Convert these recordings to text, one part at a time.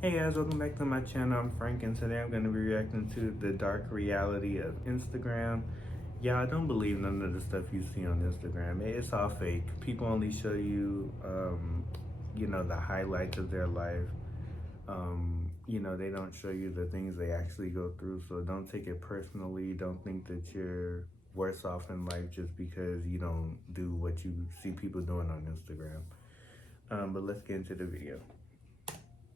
Hey guys, welcome back to my channel. I'm Frank, and today I'm going to be reacting to the dark reality of Instagram. Yeah, I don't believe none of the stuff you see on Instagram. It's all fake. People only show you, the highlights of their life. They don't show you the things they actually go through. So don't take it personally. Don't think that you're worse off in life just because you don't do what you see people doing on Instagram. But let's get into the video.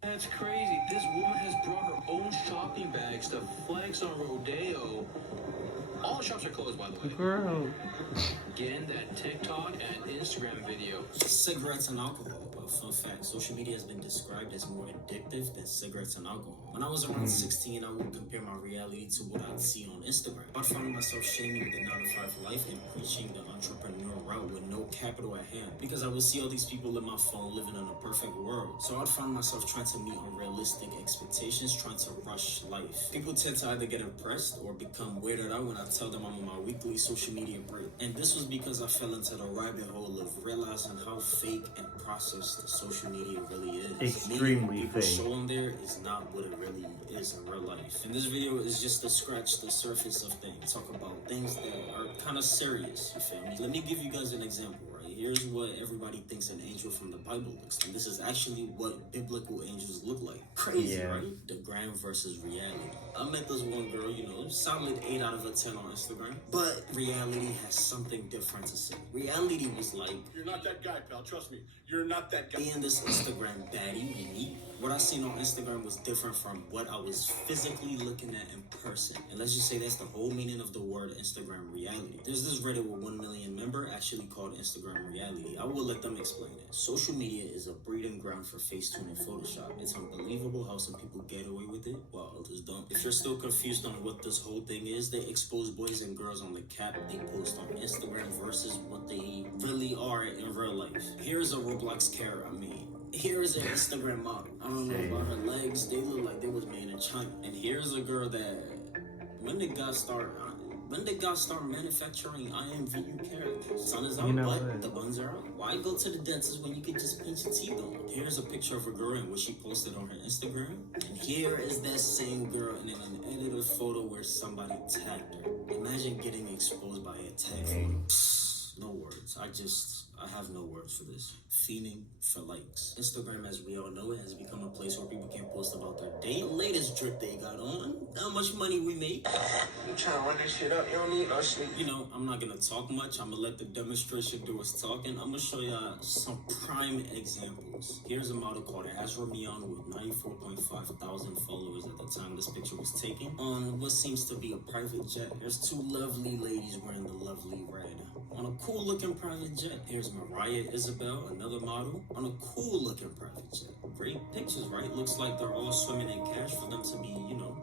That's crazy. This woman has brought her own shopping bags to flex on Rodeo. All the shops are closed, by the way. Girl. Again, that TikTok and Instagram video. Cigarettes and alcohol. But fun fact, social media has been described as more addictive than cigarettes and alcohol. When I was around 16, I would compare my reality to what I'd see on Instagram. I'd find myself shaming the 9-to-5 life and preaching the entrepreneurial route with no capital at hand. Because I would see all these people in my phone living in a perfect world. So I'd find myself trying to meet unrealistic expectations, trying to rush life. People tend to either get impressed or become weirded out when I tell them I'm on my weekly social media break. And this was because I fell into the rabbit hole of realizing how fake and processed social media really is. Extremely people fake. show on there is not what it really is in real life. And this video is just to scratch the surface of things. Talk about things that are kind of serious, you feel me? Let me give you guys an example, right? Here's what everybody thinks an angel from the Bible looks like. This is actually what biblical angels look like. Crazy, Yeah. right? The gram versus reality. I met this one girl, solid 8 out of 10 on Instagram. But reality has something different to say. Reality was like, you're not that guy, pal. Trust me. You're not that guy. being this Instagram baddie, unique. What I seen on Instagram was different from what I was physically looking at in person. And let's just say that's the whole meaning of the word Instagram reality. There's this Reddit with 1 million member actually called Instagram reality. I will let them explain it. Social media is a breeding ground for Facetune and Photoshop. It's unbelievable how some people get away with it while others don't. If you're still confused on what this whole thing is, they expose boys and girls on the cap they post on Instagram versus what they really are in real life. Here's a Roblox character I made. Here's an Instagram model. I don't know about her legs. They look like they was made in China. And here's a girl that, when did God start manufacturing IMVU characters? Sun is out, but the buns are out. Why go to the dentist when you could just pinch your teeth on? Here's a picture of a girl and what she posted on her Instagram. And here is that same girl in an edited photo where somebody tagged her. Imagine getting exposed by a tag photo. No words. I have no words for this. Fiending for likes. Instagram, as we all know it, has become a place where people can post about their latest drip they got on, how much money we made. You trying to run this shit up, you don't need no sleep. I'm not gonna talk much. I'm gonna let the demonstration do its talking. I'm gonna show y'all some prime examples. Here's a model called Azra Mion with 94.5 thousand followers at the time this picture was taken on what seems to be a private jet. There's 2 lovely ladies wearing the lovely red on a cool looking private jet. Here's Mariah Isabel, another model, on a cool looking private jet. Great pictures, right? Looks like they're all swimming in cash for them to be,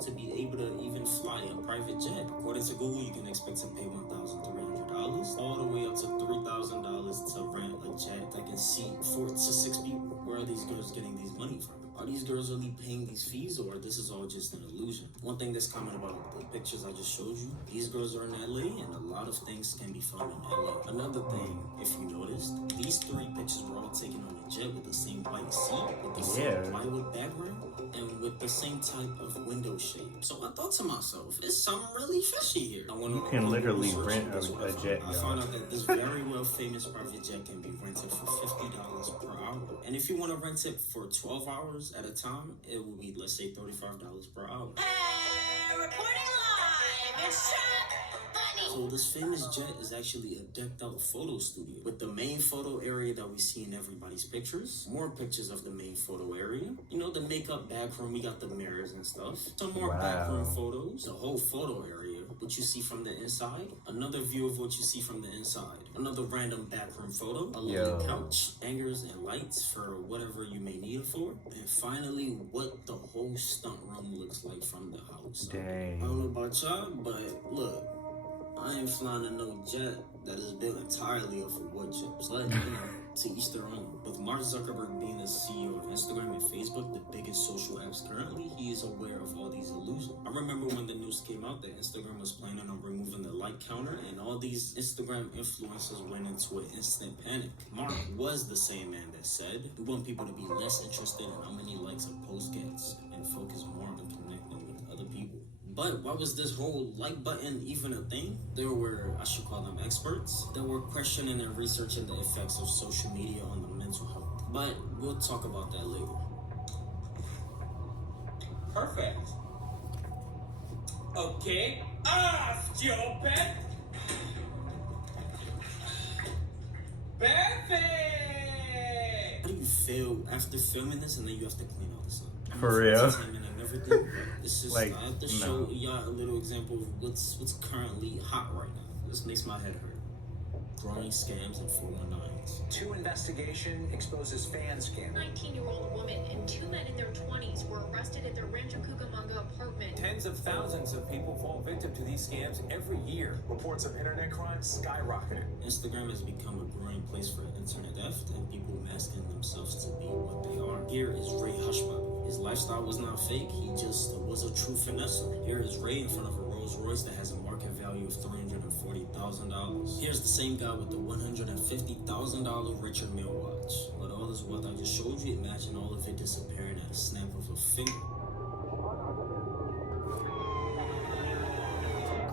to be able to even fly a private jet. According to Google, you can expect to pay $1,300 all the way up to $3,000 to rent a jet that can seat 4 to 6 people. Where are these girls getting these money from? Are these girls really paying these fees, or this is all just an illusion? One thing that's common about the pictures I just showed you, these girls are in LA, and a lot of things can be found in LA. Another thing, if you noticed, these 3 pictures were all taken on a jet with the same white seat, with the same plywood background, and with the same type of window shape. So I thought to myself, it's something really fishy here. You can literally rent a jet. I found out that this very well famous private jet can be rented for $50 per hour. And if you want to rent it for 12 hours at a time, it will be, let's say, $35 per hour. Hey, reporting live, it's Trap Bunny. So this famous jet is actually a decked out photo studio with the main photo area that we see in everybody's pictures. More pictures of the main photo area. The makeup backroom, we got the mirrors and stuff. Some more backroom photos. The whole photo area, what you see from the inside. Another view of what you see from the inside. Another random backroom photo. A little couch, hangers, and lights for whatever you may need it for. And finally, what the whole stunt room looks like from the house. Dang. I don't know about y'all, but look, I ain't flying in no jet that is built entirely off of wood chips. But, to each their own. With Mark Zuckerberg being the CEO of Instagram and Facebook, the biggest social apps currently, he is aware of all these illusions. I remember when the news came out that Instagram was planning on removing the like counter, and all these Instagram influencers went into an instant panic. Mark was the same man that said, we want people to be less interested in how many likes a post gets and focus more on connecting with other people. But why was this whole like button even a thing? There were, I should call them experts, that were questioning and researching the effects of social media on the mental health. But we'll talk about that later. Perfect. Okay, stupid. Perfect. How do you feel after filming this and then you have to clean all this up? For real? Entertainment and everything, but it's just Like, I have to no. show y'all a little example of what's currently hot right now. This makes my head hurt. Growing scams and 419s. Two investigation exposes fan scam. 19-year-old woman and two men in their 20s were arrested at their Rancho Cucamonga apartment. Tens of thousands of people fall victim to these scams every year. Reports of internet crime skyrocketed. Instagram has become a growing place for internet theft and people masking themselves to be what they are. Here is Ray Hushpuppi. His lifestyle was not fake, he just was a true finesser. Here is Ray in front of a Rolls Royce that has a market value of $340,000. Here's the same guy with the $150,000 Richard Mille watch. With all this wealth I just showed you, imagine all of it disappearing at a snap of a finger.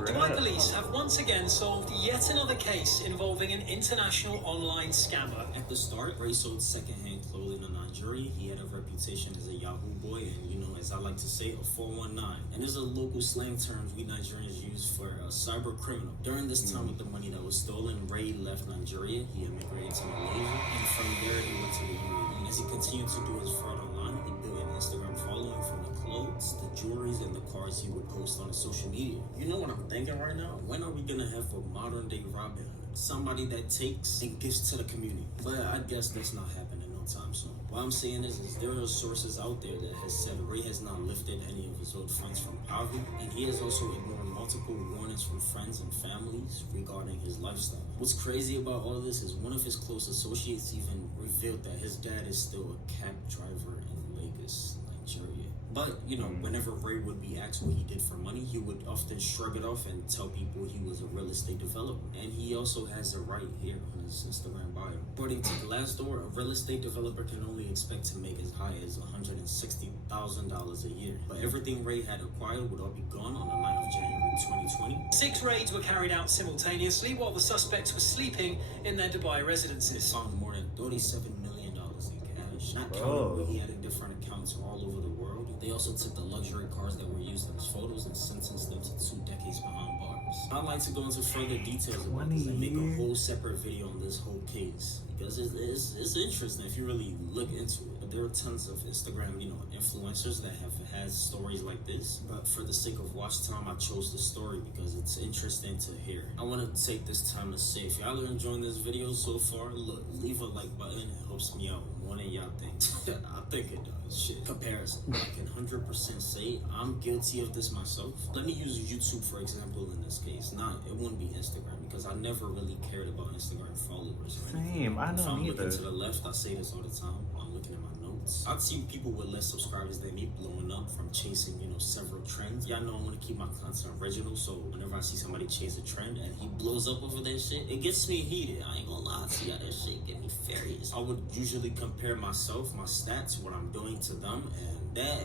Dubai police have once again solved yet another case involving an international online scammer. At the start, Ray sold secondhand clothing in Nigeria. He had a reputation as a Yahoo boy and, you know, as I like to say, a 419. And there's a local slang term we Nigerians use for a cyber criminal. During this time with the money that was stolen, Ray left Nigeria. He immigrated to Malaysia, and from there he went to the UAE. As he continued to do his fraud online, he built an Instagram following from the clothes, the jewelries, and the cars he would post on his social media. You know what I'm thinking right now? When are we gonna have a modern day Robin Hood? Somebody that takes and gives to the community. But I guess that's not happening no time soon. What I'm saying is there are sources out there that has said Ray has not lifted any of his old friends from poverty, and he has also ignored multiple warnings from friends and families regarding his lifestyle. What's crazy about all this is one of his close associates even revealed that his dad is still a cab driver in Lagos, Nigeria. But, you know, whenever Ray would be asked what he did for money, he would often shrug it off and tell people he was a real estate developer. And he also has a right here on his Instagram bio. According to Glassdoor, a real estate developer can only expect to make as high as $160,000 a year. But everything Ray had acquired would all be gone on the 9th of January 2020. 6 raids were carried out simultaneously while the suspects were sleeping in their Dubai residences. Found more than $37 million in cash, not counting what he had in different accounts all over the world. They also took the luxury cars that were used in his photos and sentenced them to 2 decades behind bars. I'd like to go into further details about this and make a whole separate video on this whole case because it's interesting if you really look into it. But there are tons of Instagram, you know, influencers that have had stories like this. But for the sake of watch time, I chose the story because it's interesting to hear. I want to take this time to say, if y'all are enjoying this video so far, look, leave a like button. It helps me out more than y'all think. I think it does. Shit. Comparison. I can 100% say I'm guilty of this myself. Let me use YouTube for example in this case. It wouldn't be Instagram because I never really cared about Instagram followers. Same, I If don't I'm either. looking to the left, I say this all the time. I'm looking at my notes. I'd see people with less subscribers than me blowing up from chasing, you know, several trends. Y'all know I want to keep my content original, so whenever I see somebody chase a trend and he blows up over that shit, it gets me heated. I ain't gonna lie to y'all, that shit get me furious. I would usually compare myself, my stats, what I'm doing to them, and that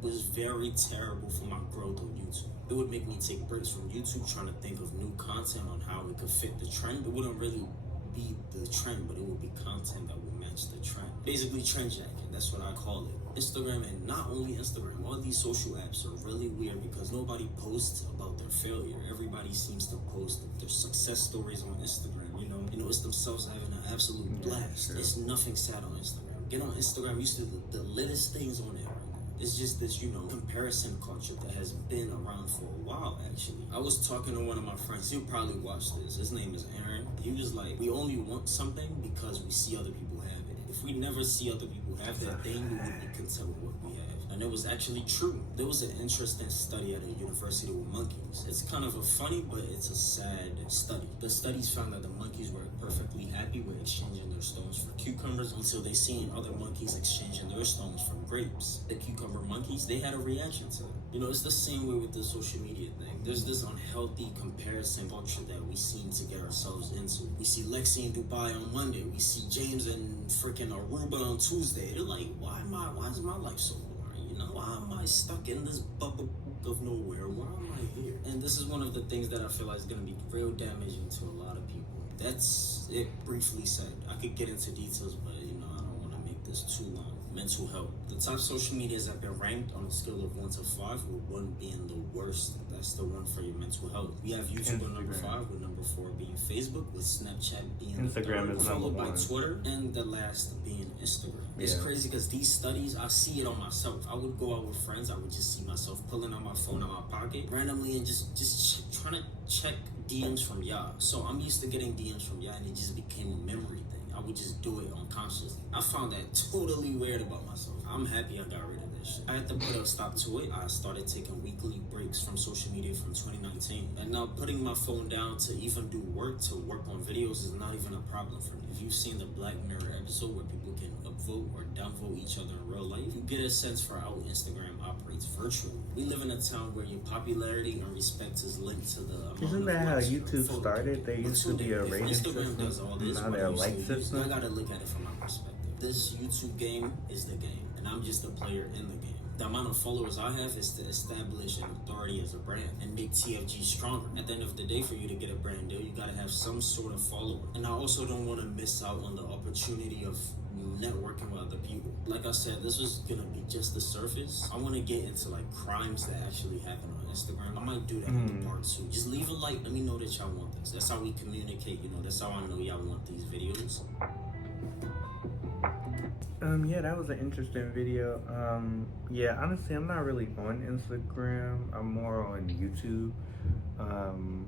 was very terrible for my growth on YouTube. It would make me take breaks from YouTube trying to think of new content on how it could fit the trend. It wouldn't really be the trend, but it would be content that would match the trend. Basically trend jacking, that's what I call it. Instagram, and not only Instagram, all these social apps are really weird because nobody posts about their failure. Everybody seems to post their success stories on Instagram, you know, it's themselves having an absolute blast. There's nothing sad on Instagram. Get on Instagram, you see the latest things on there right now. It's just this, you know, comparison culture that has been around for a while, actually. I was talking to one of my friends, he'll probably watch this. His name is Aaron. He was like, we only want something because we see other people have it. If we never see other people have that thing, we would be content with what we have. and it was actually true. There was an interesting study at a university with monkeys. It's kind of a funny, but it's a sad study. The studies found that the monkeys were perfectly happy with exchanging their stones for cucumbers until they seen other monkeys exchanging their stones for grapes. The cucumber monkeys, they had a reaction to it. You know, it's the same way with the social media thing. There's this unhealthy comparison culture that we seem to get ourselves into. We see Lexi in Dubai on Monday. We see James in freaking Aruba on Tuesday. They're like, why is my life so boring? You know, why am I stuck in this bubble of nowhere? Why am I here? And this is one of the things that I feel like is going to be real damaging to a lot of people. That's it briefly said. I could get into details, but you know, I don't want to make this too long. Mental health. The top social medias have been ranked on a scale of 1 to 5, with 1 being the worst. That's the one for your mental health. We have YouTube on number 5, with number 4 being Facebook, with Snapchat being Instagram the is third, followed by 1. Twitter, and the last being Instagram. It's crazy because these studies, I see it on myself. I would go out with friends, I would just see myself pulling out my phone out my pocket randomly and just trying to check DMs from y'all. So I'm used to getting DMs from y'all, and it just became a memory thing. I would just do it unconsciously. I found that totally weird about myself. I'm happy I got rid of that shit. I had to put a stop to it. I started taking weekly breaks from social media from 2019. And now putting my phone down to even do work, to work on videos, is not even a problem for me. If you've seen the Black Mirror episode where people can upvote or downvote each other in real life, you get a sense for how Instagram operates virtually. We live in a town where your popularity and respect is linked to the amount Isn't of that how likes your YouTube photo started? They used to be a if rating Instagram does system, all this, now what they're a are you like still using? system. I gotta look at it from my perspective. This YouTube game is the game, and I'm just a player in the game. The amount of followers I have is to establish an authority as a brand and make TFG stronger. At the end of the day, for you to get a brand deal, you gotta have some sort of follower. And I also don't want to miss out on the opportunity of networking with other people. Like I said, this was gonna be just the surface. I want to get into like crimes that actually happen on Instagram. I might do that in part 2. Just leave a like, let me know that y'all want this. That's how we communicate, you know, that's how I know y'all want these videos. Yeah, that was an interesting video. Yeah, honestly, I'm not really on Instagram. I'm more on YouTube.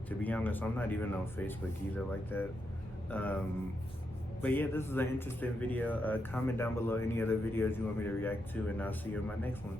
To be honest, I'm not even on Facebook either like that. But yeah, this is an interesting video. Comment down below any other videos you want me to react to, and I'll see you in my next one.